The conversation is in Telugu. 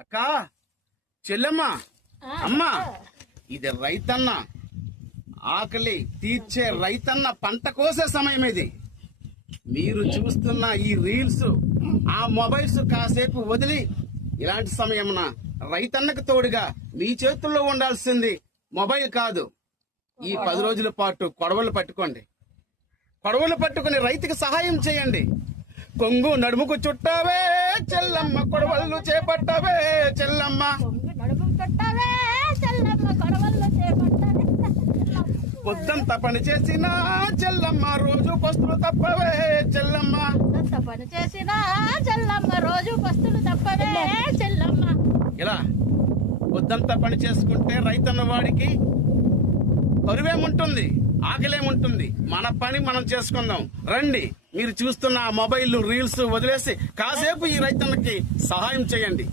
అక్క చెల్లెమ్మ అమ్మ ఇది రైతన్న. ఆకలి తీర్చే రైతన్న పంట కోసే సమయం ఇది. మీరు చూస్తున్న ఈ రీల్స్ ఆ మొబైల్స్ కాసేపు వదిలి ఇలాంటి సమయమున రైతన్నకు తోడుగా మీ చేతుల్లో ఉండాల్సింది మొబైల్ కాదు. ఈ పది రోజుల పాటు కొడవలు పట్టుకోండి. కొడవలు పట్టుకుని రైతుకి సహాయం చేయండి. కొంగు నడుముకు చుట్టావే! చెల్లమ్మ కొడవళ్ళు చేపట్టవే చెల్లమ్మ. కొంగు చెల్లమ్మ పొద్దంతా పని చేసిన చెల్లమ్మ రోజు పస్తులు తప్పవే చెల్లమ్మ. అంత పని చేసిన చెల్లమ్మ రోజు పస్తులు తప్పవే చెల్లమ్మ ఇలా పొద్దంతా పని చేసుకుంటే రైతన్న వాడికి కరువేముంటుంది. ఆకలేముంటుంది? మన పని మనం చేసుకుందాం. రండి మీరు చూస్తున్న మొబైల్ రీల్స్ వదిలేసి కాసేపు ఈ రైతన్నకి సహాయం చేయండి.